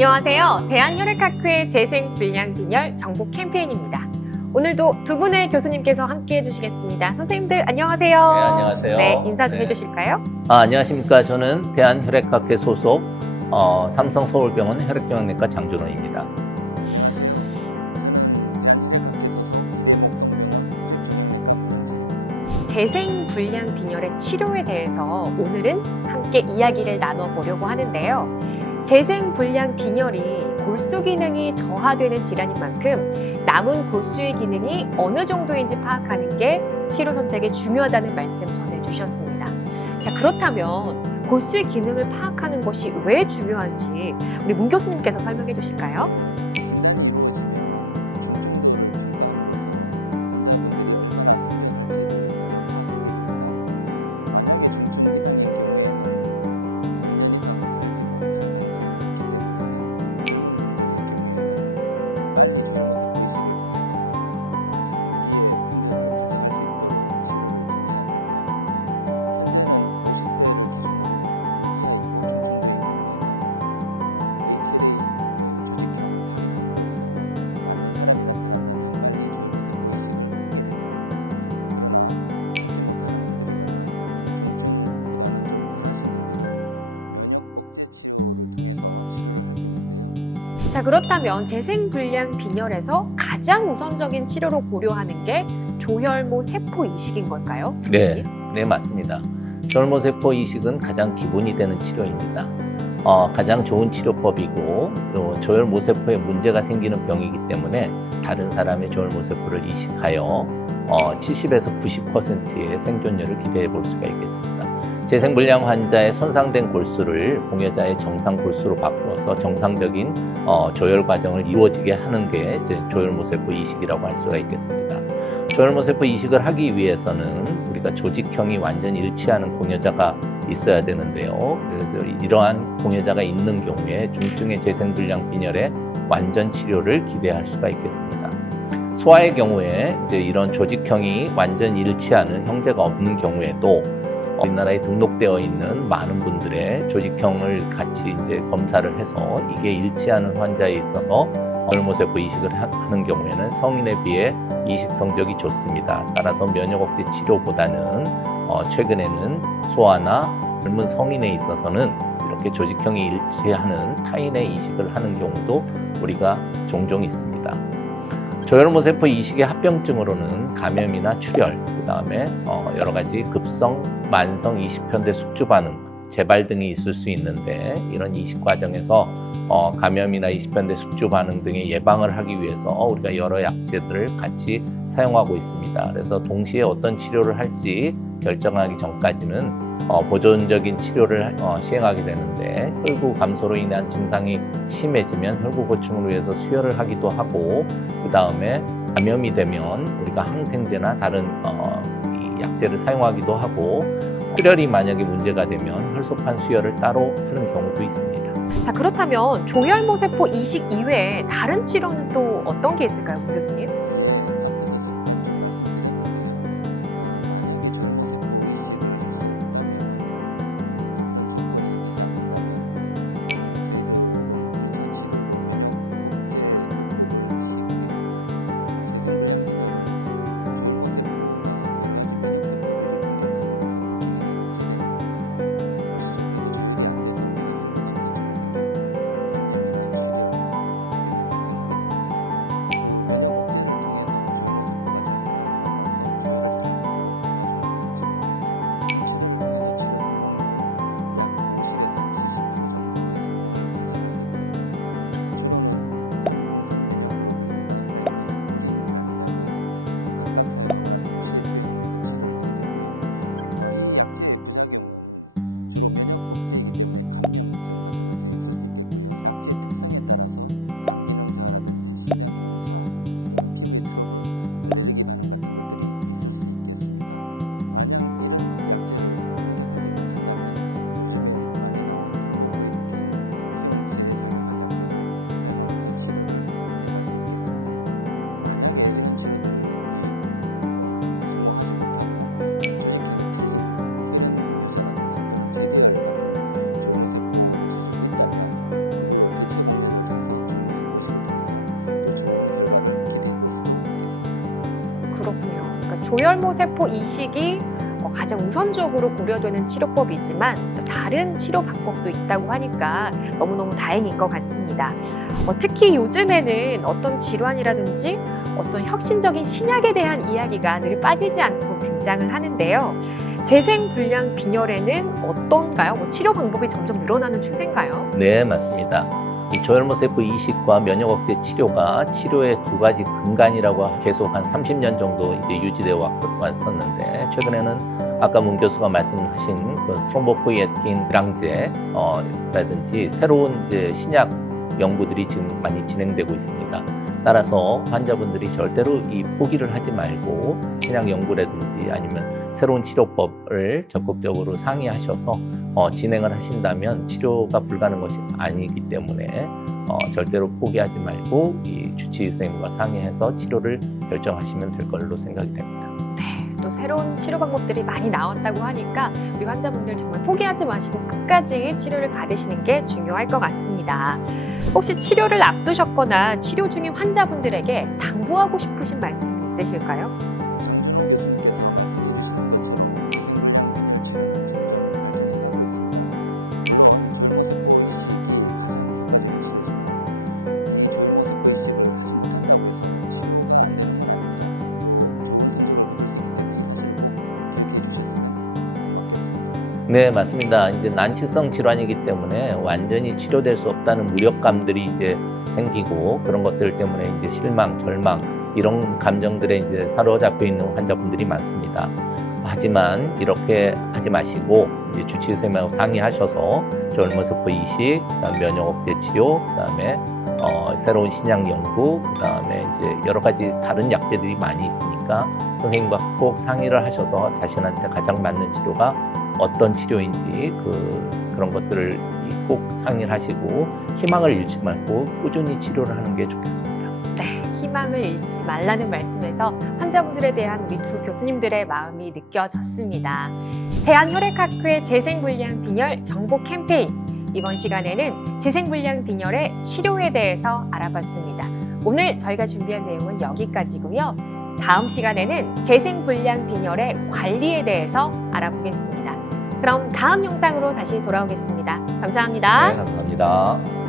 안녕하세요. 대한혈액학회 재생불량빈혈 정보 캠페인입니다. 오늘도 두 분의 교수님께서 함께해 주시겠습니다. 선생님들 안녕하세요. 네, 안녕하세요. 네, 인사 좀 네. 해주실까요? 안녕하십니까. 저는 대한혈액학회 소속 삼성서울병원 혈액종양내과 장준호입니다. 재생불량빈혈의 치료에 대해서 오늘은 함께 이야기를 나눠보려고 하는데요. 재생불량빈혈이 골수 기능이 저하되는 질환인 만큼 남은 골수의 기능이 어느 정도인지 파악하는 게 치료 선택에 중요하다는 말씀 전해주셨습니다. 자, 그렇다면 골수의 기능을 파악하는 것이 왜 중요한지 우리 문 교수님께서 설명해 주실까요? 자, 그렇다면 재생불량빈혈에서 가장 우선적인 치료로 고려하는 게 조혈모 세포 이식인 걸까요? 네, 네, 맞습니다. 조혈모세포 이식은 가장 기본이 되는 치료입니다. 가장 좋은 치료법이고 또 조혈모세포에 문제가 생기는 병이기 때문에 다른 사람의 조혈모세포를 이식하여 70에서 90%의 생존율을 기대해 볼 수가 있겠습니다. 재생불량 환자의 손상된 골수를 공여자의 정상 골수로 바꾸어서 정상적인 조혈 과정을 이루어지게 하는 게 이제 조혈모세포 이식이라고 할 수가 있겠습니다. 조혈모세포 이식을 하기 위해서는 우리가 조직형이 완전히 일치하는 공여자가 있어야 되는데요. 그래서 이러한 공여자가 있는 경우에 중증의 재생불량빈혈의 완전 치료를 기대할 수가 있겠습니다. 소아의 경우에 이제 이런 조직형이 완전 일치하는 형제가 없는 경우에도 우리나라에 등록되어 있는 많은 분들의 조직형을 같이 이제 검사를 해서 이게 일치하는 환자에 있어서 조혈모세포 이식을 하는 경우에는 성인에 비해 이식 성적이 좋습니다. 따라서 면역 억제 치료보다는 최근에는 소아나 젊은 성인에 있어서는 이렇게 조직형이 일치하는 타인의 이식을 하는 경우도 우리가 종종 있습니다. 조혈모세포 이식의 합병증으로는 감염이나 출혈, 그다음에 여러 가지 급성, 만성 이식편대 숙주 반응, 재발 등이 있을 수 있는데 이런 이식 과정에서 감염이나 이식편대 숙주 반응 등의 예방을 하기 위해서 우리가 여러 약제들을 같이 사용하고 있습니다. 그래서 동시에 어떤 치료를 할지 결정하기 전까지는 보존적인 치료를 시행하게 되는데 혈구 감소로 인한 증상이 심해지면 혈구 보충을 위해서 수혈을 하기도 하고 그 다음에 감염이 되면 우리가 항생제나 다른 이 약제를 사용하기도 하고 출혈이 만약에 문제가 되면 혈소판 수혈을 따로 하는 경우도 있습니다. 자, 그렇다면 조혈모세포 이식 이외에 다른 치료는 또 어떤 게 있을까요, 문 교수님? 조혈모 세포 이식이 가장 우선적으로 고려되는 치료법이지만 또 다른 치료 방법도 있다고 하니까 너무너무 다행인 것 같습니다. 특히 요즘에는 어떤 질환이라든지 어떤 혁신적인 신약에 대한 이야기가 늘 빠지지 않고 등장을 하는데요. 재생불량 빈혈에는 어떤가요? 치료 방법이 점점 늘어나는 추세인가요? 네, 맞습니다. 이 조혈모세포 이식과 면역 억제 치료가 치료의 두 가지 근간이라고 계속 한 30년 정도 이제 유지되어 왔었는데, 최근에는 아까 문 교수가 말씀하신 그 트롬보포이에틴 드랑제 라든지 새로운 이제 신약 연구들이 지금 많이 진행되고 있습니다. 따라서 환자분들이 절대로 이 포기를 하지 말고 신약 연구라든지 아니면 새로운 치료법을 적극적으로 상의하셔서 진행을 하신다면 치료가 불가능한 것이 아니기 때문에 절대로 포기하지 말고 이 주치의 선생님과 상의해서 치료를 결정하시면 될 걸로 생각이 됩니다. 네, 또 새로운 치료 방법들이 많이 나왔다고 하니까 우리 환자분들 정말 포기하지 마시고 끝까지 치료를 받으시는 게 중요할 것 같습니다. 혹시 치료를 앞두셨거나 치료 중인 환자분들에게 당부하고 싶으신 말씀 있으실까요? 네, 맞습니다. 이제 난치성 질환이기 때문에 완전히 치료될 수 없다는 무력감들이 이제 생기고, 그런 것들 때문에 이제 실망, 절망 이런 감정들에 이제 사로잡혀 있는 환자분들이 많습니다. 하지만 이렇게 하지 마시고 이제 주치의 선생님하고 상의하셔서 조혈모세포 이식, 그다음 면역 억제 치료, 그다음에 새로운 신약 연구, 그다음에 이제 여러 가지 다른 약제들이 많이 있으니까 선생님과 꼭 상의를 하셔서 자신한테 가장 맞는 치료가 어떤 치료인지 그런 것들을 꼭 상의를 하시고 희망을 잃지 말고 꾸준히 치료를 하는 게 좋겠습니다. 네, 희망을 잃지 말라는 말씀에서 환자분들에 대한 우리 두 교수님들의 마음이 느껴졌습니다. 대한혈액학회 재생불량 빈혈 정보 캠페인, 이번 시간에는 재생불량 빈혈의 치료에 대해서 알아봤습니다. 오늘 저희가 준비한 내용은 여기까지고요. 다음 시간에는 재생불량 빈혈의 관리에 대해서 알아보겠습니다. 그럼 다음 영상으로 다시 돌아오겠습니다. 감사합니다. 네, 감사합니다.